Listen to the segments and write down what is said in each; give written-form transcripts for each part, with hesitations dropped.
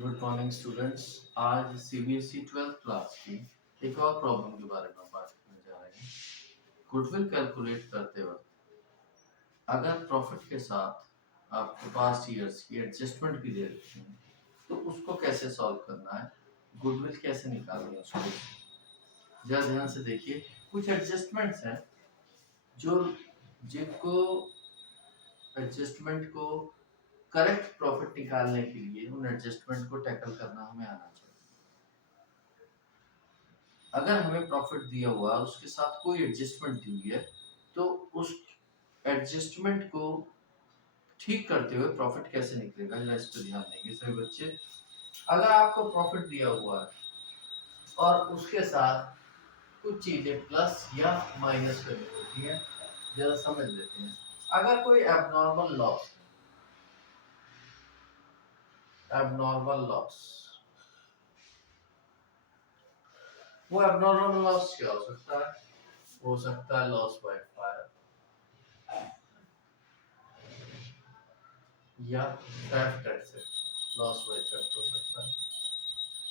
Good morning students. आज CBSE 12th class की एक और प्रॉब्लम के बारे में बात करने जा रहे हैं। गुडविल कैलकुलेट करते वक्त अगर प्रॉफिट के साथ आपको पास्ट ईयर्स की एडजस्टमेंट भी दे रखी है तो उसको कैसे सॉल्व करना है, गुडविल कैसे निकालनी है उसको जरा ध्यान से देखिए। कुछ एडजस्टमेंट्स हैं जो जिनको एडजस्टमेंट को करेक्ट प्रॉफिट निकालने के लिए उन एडजस्टमेंट को टैकल करना हमें आना चाहिए। अगर हमें प्रॉफिट दिया हुआ उसके साथ कोई एडजस्टमेंट दी हुई है तो उस एडजस्टमेंट को ठीक करते हुए प्रॉफिट कैसे निकलेगा, जरा इस पर ध्यान देंगे सभी बच्चे। अगर आपको प्रॉफिट दिया हुआ है और उसके साथ कुछ चीजें प्लस या माइनस करनी होती है, जरा समझ लेते हैं। अगर कोई एबनॉर्मल लॉस, वो एबनॉर्मल लॉस क्या हो सकता है? हो सकता है लॉस बाय फायर या theft etcetera, loss by theft हो सकता है।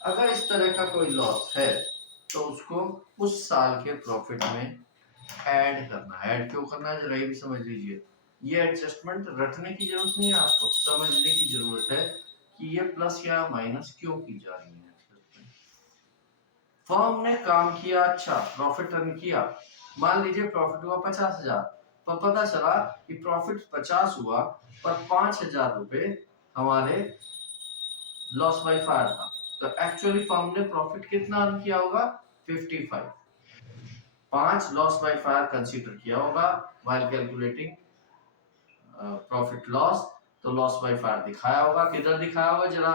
अगर इस तरह का कोई लॉस है तो उसको उस साल के प्रॉफिट में ऐड करना है। ऐड क्यों करना है, जरा ये भी समझ लीजिए। ये एडजस्टमेंट रटने की जरूरत नहीं है, आपको समझने की जरूरत है कि ये प्लस या माइनस क्यों की जा रही है। फर्म ने काम किया, अच्छा प्रॉफिट अर्न किया, मान लीजिए प्रॉफिट हुआ 50,000, पर पता चला कि प्रॉफिट 50 हुआ पर 5,000 रुपए हमारे लॉस बाय फायर था। तो एक्चुअली फर्म ने प्रॉफिट कितना अर्न किया होगा? 55। 5 लॉस बाय फायर कंसीडर किया होगा व्हाइल कैलकुलेटिंग प्रॉफिट लॉस। तो लॉस बाय फायर दिखाया होगा, किधर दिखाया होगा, जरा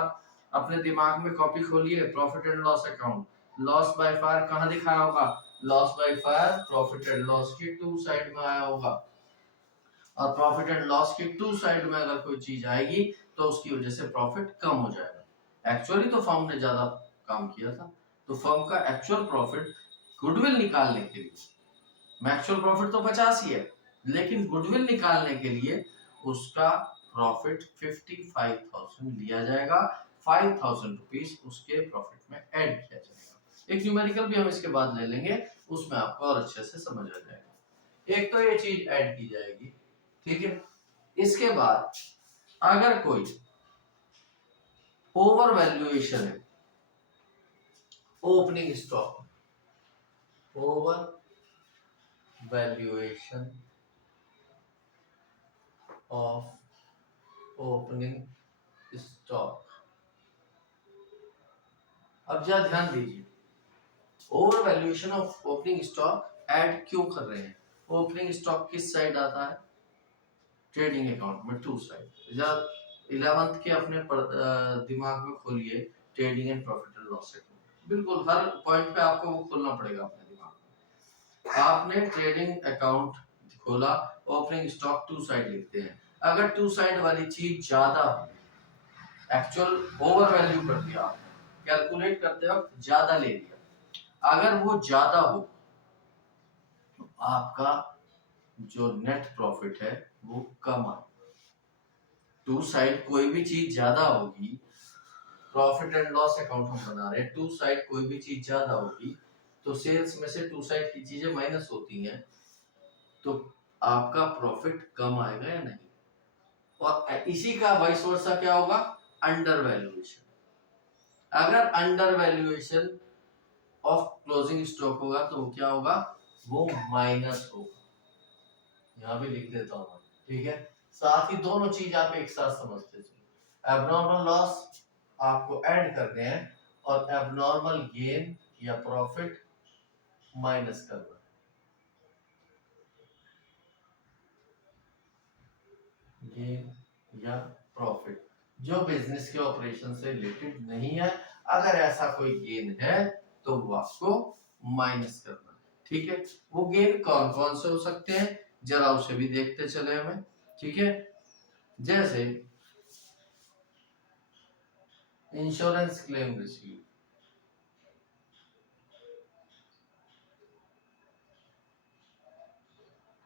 अपने दिमाग में कॉपी खोलिए, profit and loss account. Loss by fire कहां दिखाया होगा? Loss by fire profit and loss की टू साइड में आया होगा, और प्रॉफिट एंड लॉस की टू साइड में अगर कोई चीज आएगी तो उसकी वजह से प्रॉफिट कम हो जाएगा। एक्चुअली तो फर्म ने ज्यादा काम किया था, तो फर्म का एक्चुअल प्रॉफिट गुडविल निकालने के लिए, एक्चुअल प्रॉफिट तो 50 ही है, लेकिन गुडविल निकालने के लिए उसका प्रॉफिट 55,000 लिया जाएगा। 5,000 रुपीज उसके प्रॉफिट में ऐड किया जाएगा। एक न्यूमेरिकल भी हम इसके बाद ले लेंगे, उसमें आपको और अच्छे से समझ आ जाएगा। एक तो ये चीज ऐड की जाएगी, ठीक है। इसके बाद अगर कोई ओवर वैल्यूएशन है, opening stock, over valuation of opening stock. अब जरा ध्यान दीजिए, over valuation of opening stock add क्यों कर रहे हैं? ओपनिंग स्टॉक किस साइड आता है? ट्रेडिंग अकाउंट में टू साइड। जरा 11th के अपने दिमाग में खोलिए, trading and profit and loss account. बिल्कुल हर पॉइंट पे आपको वो खोलना पड़ेगा अपने दिमाग में। आपने ट्रेडिंग अकाउंट खोला, ओपनिंग स्टॉक टू साइड लिखते हैं। अगर टू साइड वाली चीज ज्यादा, एक्चुअल ओवर वैल्यू कर दिया आपने, कैलकुलेट करते वक्त ज्यादा ले लिया, अगर वो ज्यादा हो तो आपका जो नेट प्रॉफिट है वो कम आए। टू साइड कोई भी चीज ज्यादा होगी, प्रॉफिट एंड लॉस अकाउंट हम बना रहे हैं, टू साइड कोई भी चीज ज्यादा होगी तो सेल्स में से टू साइड की चीजें माइनस होती हैं, तो आपका प्रॉफिट कम आएगा या नहीं। और इसी का वाइस वर्सा क्या होगा? Under valuation. अगर under valuation of closing stock होगा तो वो क्या होगा? वो माइनस होगा। यहां भी लिख देता हूं, ठीक है। साथ ही दोनों चीज आप एक साथ समझते चलो। एबनॉर्मल लॉस आपको ऐड करने हैं और एबनॉर्मल गेन या प्रॉफिट माइनस करना है। गेन या प्रॉफिट जो बिजनेस के ऑपरेशन से रिलेटेड नहीं है, अगर ऐसा कोई गेन है तो वो आपको माइनस करना है, ठीक है। वो गेन कौन कौन से हो सकते हैं, जरा उसे भी देखते चले हमें, ठीक है। जैसे इंश्योरेंस क्लेम रिसीव,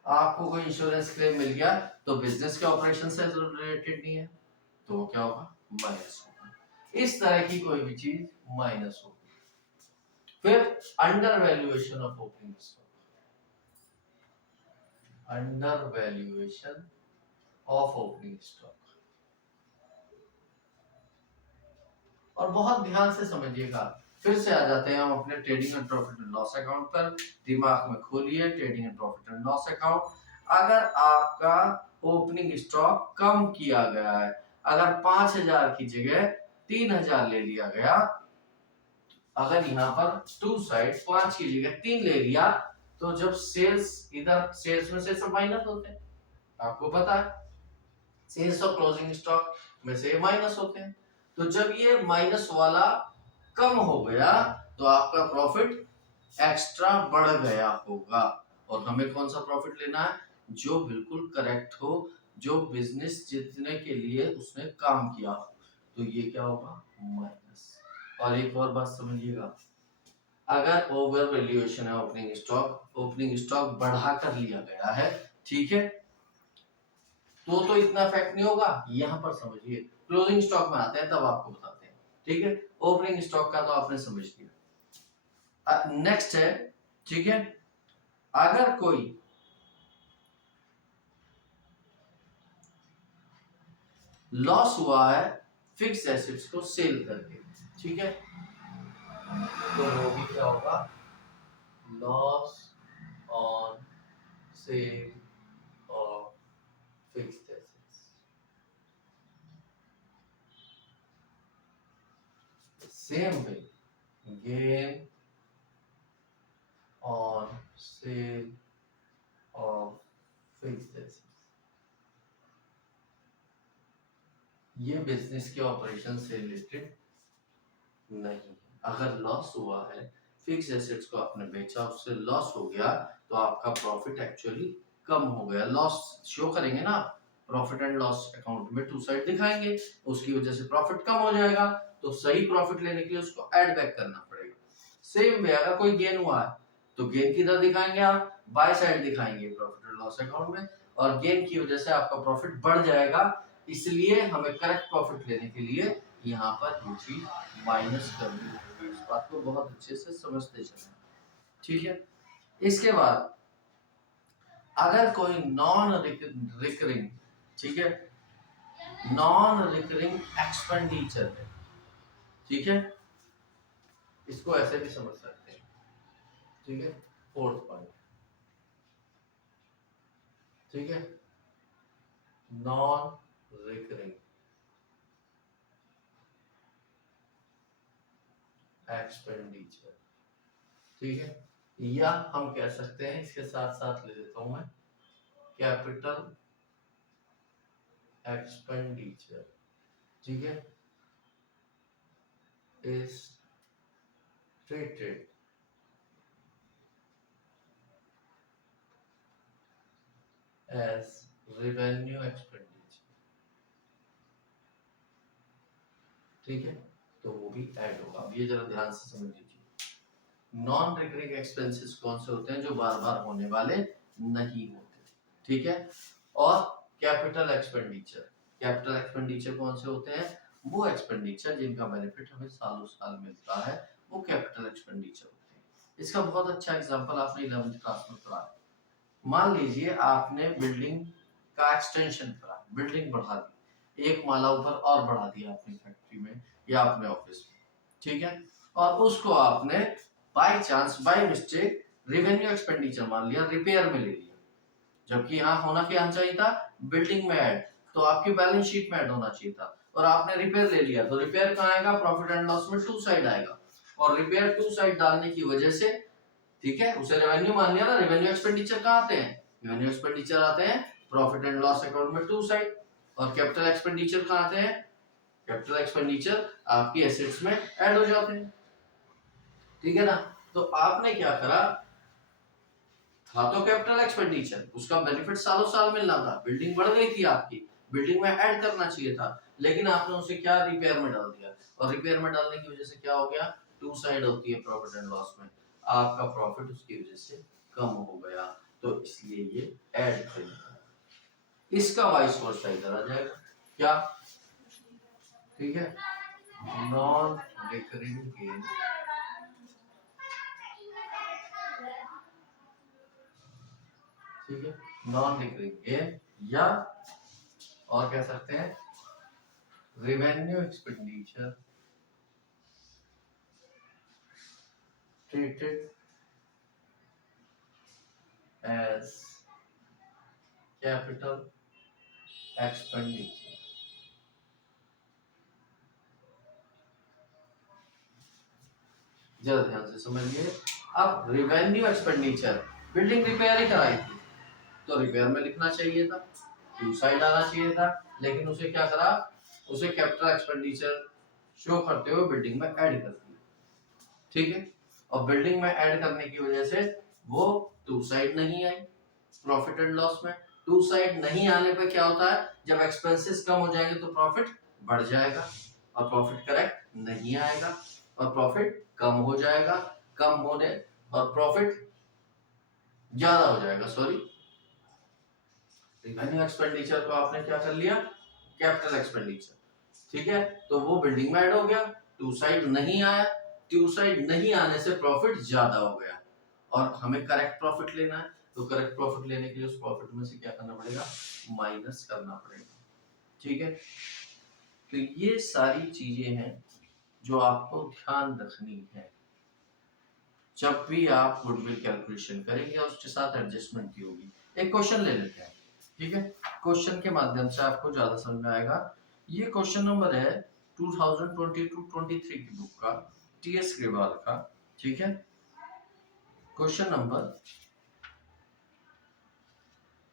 आपको कोई इंश्योरेंस क्लेम मिल गया तो बिजनेस के ऑपरेशन से रिलेटेड नहीं है, तो वो क्या होगा? माइनस होगा। इस तरह की कोई भी चीज माइनस होगी। फिर under valuation of opening stock, under valuation of opening stock. और बहुत ध्यान से समझिएगा, फिर से आ जाते हैं हम अपने trading and profit and loss account पर। दिमाग में खोलिए trading and profit and loss account. अगर आपका ओपनिंग स्टॉक कम किया गया है, अगर 5,000 की जगह 3,000 ले लिया गया, अगर यहाँ पर टू साइड 5 की जगह 3 ले लिया, तो जब सेल्स, इधर सेल्स में से सब माइनस होते हैं, आपको पता है सेल्स और क्लोजिंग स्टॉक में से माइनस होते हैं। तो जब ये माइनस वाला कम हो गया तो आपका प्रॉफिट एक्स्ट्रा बढ़ गया होगा। और हमें कौन सा प्रॉफिट लेना है, जो बिल्कुल करेक्ट हो, जो बिजनेस जितने के लिए उसने काम किया हो। तो ये क्या होगा, माइनस। और एक और बात समझिएगा, अगर ओवर वैल्यूएशन है ओपनिंग स्टॉक, ओपनिंग स्टॉक बढ़ा कर लिया गया है, ठीक है, तो इतना इफेक्ट नहीं होगा। यहां पर समझिए, क्लोजिंग स्टॉक में आते हैं तब आपको बताते हैं, ठीक है। ओपनिंग स्टॉक का तो आपने समझ लिया। नेक्स्ट है, ठीक है, अगर कोई लॉस हुआ है फिक्स एसेट्स को सेल करके, ठीक है, तो वो भी क्या होगा, loss on sale of fixed assets. Same way, gain on sale of fixed assets। ये बिजनेस के ऑपरेशन से रिलेटेड नहीं। अगर लॉस हुआ है, फिक्स एसेट्स को आपने बेचा, उससे लॉस हो गया, तो आपका प्रॉफिट एक्चुअली कम हो गया। लॉस शो करेंगे ना, प्रॉफिट एंड लॉस अकाउंट में टू साइड दिखाएंगे, उसकी वजह से प्रॉफिट कम हो जाएगा, तो सही प्रॉफिट लेने के लिए उसको ऐड बैक करना पड़ेगा। सेम वे अगर कोई गेन हुआ है तो गेन किधर दिखाएंगे, आप बाय साइड दिखाएंगे प्रॉफिट एंड लॉस अकाउंट में, और गेन की वजह से आपका प्रॉफिट बढ़ जाएगा। इसलिए हमें करेक्ट प्रॉफिट लेने के लिए यहाँ पर ये चीज माइनस करनी होगी। इस बात को बहुत अच्छे से समझते चलें, ठीक है। इसके बाद अगर कोई नॉन रिकरिंग, ठीक है, नॉन रिकरिंग एक्सपेंडिचर है, ठीक है, इसको ऐसे भी समझ सकते हैं, ठीक है, फोर्थ पॉइंट, ठीक है, नॉन रिकरिंग एक्सपेंडिचर, ठीक है, या हम कह सकते हैं, इसके साथ साथ ले लेता हूं मैं, कैपिटल एक्सपेंडिचर, ठीक है, is treated as revenue expenditure, ठीक है, तो वो भी ऐड होगा। अब ये जरा ध्यान से समझ लीजिए, नॉन रिकरिंग एक्सपेंसेस कौन से होते हैं, जो बार बार होने वाले नहीं होते, ठीक है। और कैपिटल एक्सपेंडिचर, कैपिटल एक्सपेंडिचर कौन से होते हैं, वो एक्सपेंडिचर जिनका बेनिफिट हमें सालों साल मिलता है, वो कैपिटल एक्सपेंडिचर होते हैं। इसका बहुत अच्छा एग्जांपल आपने 11th क्लास में पढ़ा है। मान लीजिए आपने बिल्डिंग का एक्सटेंशन करा, बिल्डिंग बढ़ा दी, एक माला ऊपर और बढ़ा दिया अपनी फैक्ट्री में या अपने ऑफिस में, ठीक है, और उसको आपने by chance, by mistake revenue expenditure मान लिया, रिपेयर में ले लिया, जबकि यहाँ होना क्या चाहिए था, बिल्डिंग में ऐड, तो आपकी बैलेंस शीट में ऐड होना चाहिए था, और आपने रिपेयर ले लिया, तो रिपेयर कहाँ आएगा, प्रॉफिट एंड लॉस में टू साइड आएगा, और रिपेयर टू साइड डालने की वजह से, ठीक है, उसे रेवेन्यू मान लिया ना, रेवेन्यू एक्सपेंडिचर कहाँ आते हैं, रेवेन्यू एक्सपेंडिचर आते हैं प्रॉफिट एंड लॉस अकाउंट में टू साइड, और कैपिटल एक्सपेंडिचर कहाँ आते हैं, कैपिटल एक्सपेंडिचर आपकी एसेट्स में ऐड हो जाते हैं, ठीक है ना। तो आपने क्या करा, था तो कैपिटल एक्सपेंडिचर, उसका बेनिफिट सालों साल मिलना था, बिल्डिंग बढ़ गई थी आपकी, बिल्डिंग में ऐड करना चाहिए था, लेकिन आपने उसे क्या, रिपेयर में डाल दिया, और रिपेयर में डालने की वजह से क्या हो गया, टू साइड होती है प्रॉफिट एंड लॉस में, आपका प्रॉफिट उसकी वजह से कम हो गया, तो इसलिए ये ऐड करेगा। इसका वाइस वर्सा इधर आ जाएगा, क्या, ठीक है, नॉन रिकरिंग गेन, ठीक है, नॉन रिकरिंग गेन, या और कह सकते हैं revenue expenditure treated as capital expenditure। जरा ध्यान से समझिए। अब रेवेन्यू एक्सपेंडिचर, बिल्डिंग रिपेयर ही कराई थी तो रिपेयर में लिखना चाहिए था, टू साइड आना चाहिए था, लेकिन उसे क्या करा, उसे कैपिटल एक्सपेंडिचर शो करते हुए बिल्डिंग में ऐड कर दिया, ठीक है। और बिल्डिंग में ऐड करने की वजह से वो टू साइड नहीं आई प्रॉफिट एंड लॉस में। टू साइड नहीं आने पे क्या होता है, जब एक्सपेंसेस कम हो जाएंगे तो प्रॉफिट बढ़ जाएगा, और प्रॉफिट करेक्ट नहीं आएगा, और प्रॉफिट कम हो जाएगा, कम होने और प्रॉफिट ज्यादा हो जाएगा, सॉरी। रिवेन्यू एक्सपेंडिचर को आपने क्या कर लिया, कैपिटल एक्सपेंडिचर, ठीक है। तो वो बिल्डिंग में ऐड हो गया, टू साइड नहीं आया, टू साइड नहीं आने से प्रॉफिट ज्यादा हो गया, और हमें करेक्ट प्रॉफिट लेना है, तो करेक्ट प्रॉफिट लेने के लिए उस प्रॉफिट में से क्या करना पड़ेगा, माइनस करना पड़ेगा, ठीक है। तो ये सारी चीजें हैं जो आपको ध्यान रखनी है जब भी आप गुडविल कैलकुलेशन करेंगे, और उसके साथ एडजस्टमेंट की होगी। एक क्वेश्चन ले लेते हैं, ठीक है, क्वेश्चन के माध्यम से आपको ज्यादा समझ में आएगा। ये क्वेश्चन नंबर है 2022-23 की बुक का, टीएस ग्रेवाल का, ठीक है। क्वेश्चन नंबर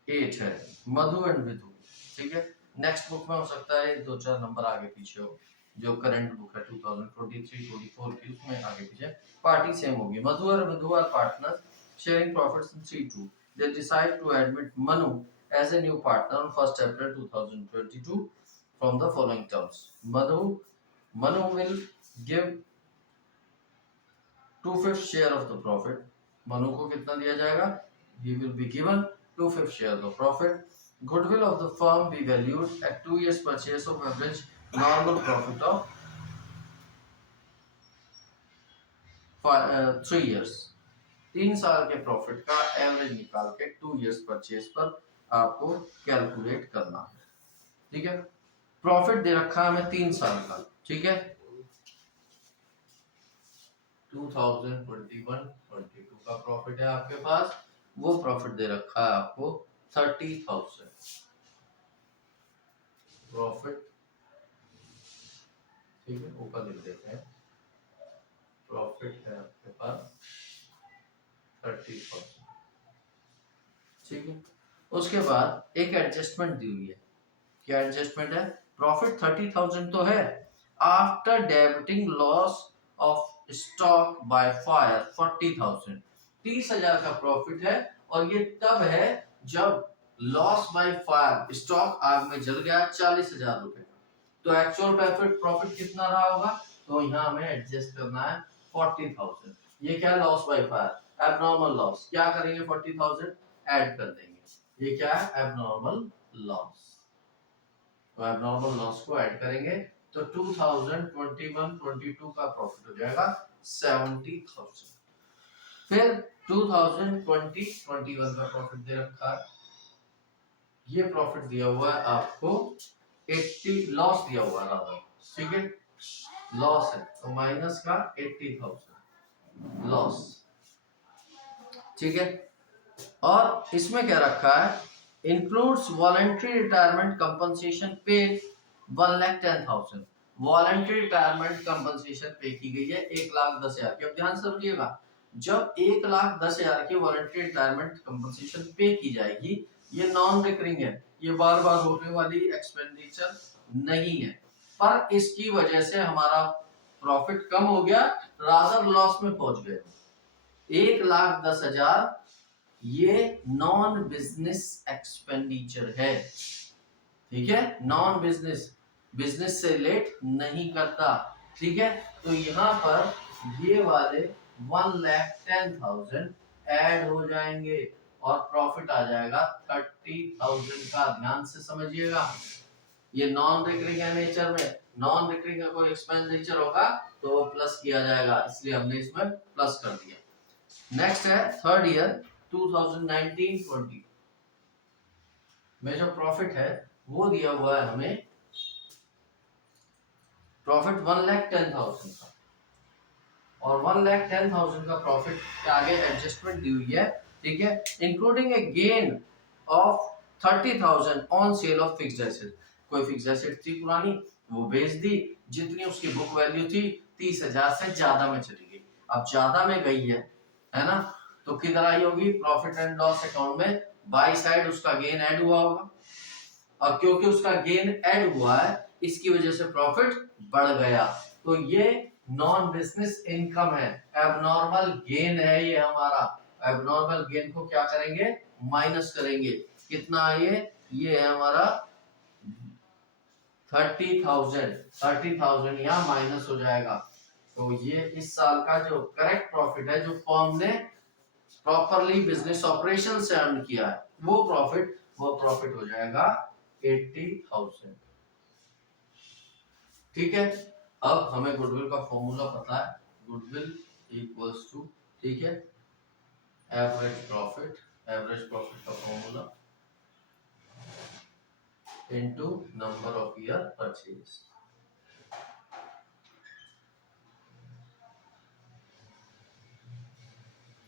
8 है, मधु एंड विधु, ठीक है। नेक्स्ट बुक में हो सकता है 2-4 नंबर आगे पीछे हो, जो करंट बुक है 2023-24 की, उसमें आगे पीछे पार्टी सेम होगी। मधु और Vidhu are partners sharing profits in C2, they decide to admit Manu as a new partner on 1st April 2022 from the following terms. Manu will give 2/5 share of the profit. Manu को कितना दिया जाएगा, he will be given 2/5 share of the profit. Goodwill of the firm be valued at 2 years purchase of average normal profit of 3 years. 3 साल के profit का average निकाल के 2 years purchase पर आपको कैलकुलेट करना है, ठीक है। प्रॉफिट दे रखा है हमें 3 साल का, ठीक है। 2021-22 का प्रॉफिट है आपके पास, वो प्रॉफिट दे रखा है आपको 30,000 प्रॉफिट, ठीक है, ऊपर लिख देते हैं, प्रॉफिट है आपके पास 30,000, ठीक है। उसके बाद एक एडजस्टमेंट दी हुई है, क्या एडजस्टमेंट है, प्रॉफिट 30,000 तो है, after debiting loss of stock by fire 40,000, 30,000 का प्रॉफिट है, और ये तब है जब लॉस बाय फायर, स्टॉक आग में जल गया 40,000 रुपए का, तो एक्चुअल प्रॉफिट कितना रहा होगा, तो यहाँ हमें एडजस्ट करना है 40,000। ये क्या, loss by fire, abnormal loss, क्या करेंगे 40,000 ऐड कर देंगे, ये क्या है, एबनॉर्मल लॉस, तो एबनॉर्मल लॉस को ऐड करेंगे, तो 2021-22 का प्रॉफिट हो जाएगा 70,000। फिर 2020-21 का प्रॉफिट दे रखा है, ये प्रॉफिट दिया हुआ है आपको 80, लॉस दिया हुआ है, ठीक है, लॉस है, तो माइनस का 80,000 लॉस, ठीक है। और इसमें क्या रखा है, इंक्लूड्स वॉलंटरी रिटायरमेंट कंपनसेशन पे 1,10,000, वॉलंटरी रिटायरमेंट कंपनसेशन पे की गई है 1,10,000 की। अब ध्यान से समझिएगा, जब 1,10,000 की वॉलंटरी रिटायरमेंट कंपनसेशन पे की जाएगी, ये नॉन रिकरिंग है, ये बार बार होने वाली एक्सपेंडिचर नहीं है, पर इसकी वजह से हमारा प्रॉफिट कम हो गया, रादर लॉस में पहुंच गए। 1,10,000 ये नॉन बिजनेस एक्सपेंडिचर है, ठीक है, नॉन बिजनेस, बिजनेस से रिलेट नहीं करता, ठीक है। तो यहाँ पर ये वाले 1,10,000 ऐड हो जाएंगे, और प्रॉफिट आ जाएगा 30,000 का, ध्यान से समझिएगा, ये नॉन रिकरिंग है नेचर में, नॉन रिकरिंग का कोई एक्सपेंडिचर होगा तो वो प्लस किया जाएगा, इसलिए हमने इसमें प्लस कर दिया। नेक्स्ट है थर्ड ईयर 2019-20 में जो प्रॉफिट है वो दिया हुआ है हमें प्रॉफिट 1,10,000 का, और 1,10,000 का प्रॉफिट के आगे एडजस्टमेंट दी हुई है, ठीक है, including A gain of 30,000 on sale of fixed asset. कोई फिक्स्ड एसेट थी पुरानी, वो बेच दी, जितनी उसकी बुक वैल्यू थी 30,000 से ज्यादा में चली गई, अब ज्यादा में गई है ना, तो किधर आई होगी प्रॉफिट एंड लॉस अकाउंट में, बाई साइड उसका गेन ऐड हुआ होगा, और क्योंकि उसका गेन ऐड हुआ है इसकी वजह से प्रॉफिट बढ़ गया, तो ये नॉन बिजनेस इनकम है, एबनॉर्मल गेन है ये हमारा। एबनॉर्मल गेन को क्या करेंगे, माइनस करेंगे, कितना है ये है हमारा 30,000 यहाँ माइनस हो जाएगा, तो ये इस साल का जो करेक्ट प्रॉफिट है, जो फर्म ने प्रॉपरली बिजनेस ऑपरेशन से अर्न किया है, वो प्रॉफिट हो जाएगा 80,000। ठीक है, अब हमें गुडविल का फॉर्मूला पता है, गुडविल इक्वल्स टू, ठीक है, एवरेज प्रॉफिट का formula into number of year purchase.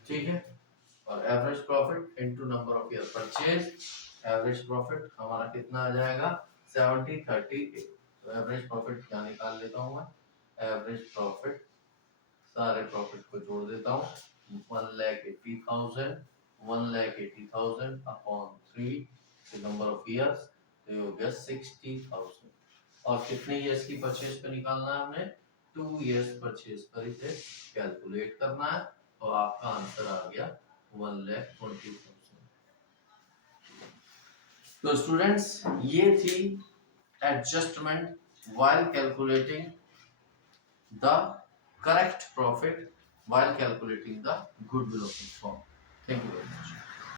ठीक है, और average profit into number of year purchase, average profit हमारा कितना आ जाएगा 70/38, तो एवरेज प्रॉफिट क्या निकाल लेता हूं मैं, एवरेज प्रॉफिट सारे प्रॉफिट को जोड़ देता हूँ, 1,80,000 अपॉन 3 नंबर ऑफ ईयर्स, तो ये हो गया 60,000, और कितने ईयर्स की परचेज पे निकालना है हमने, 2 ईयर्स परचेज पर इसे कैलकुलेट करना है, तो आपका आंसर आ गया 1,20,000। तो स्टूडेंट्स ये थी adjustment while calculating the correct profit while calculating the goodwill of the firm. Thank you very much.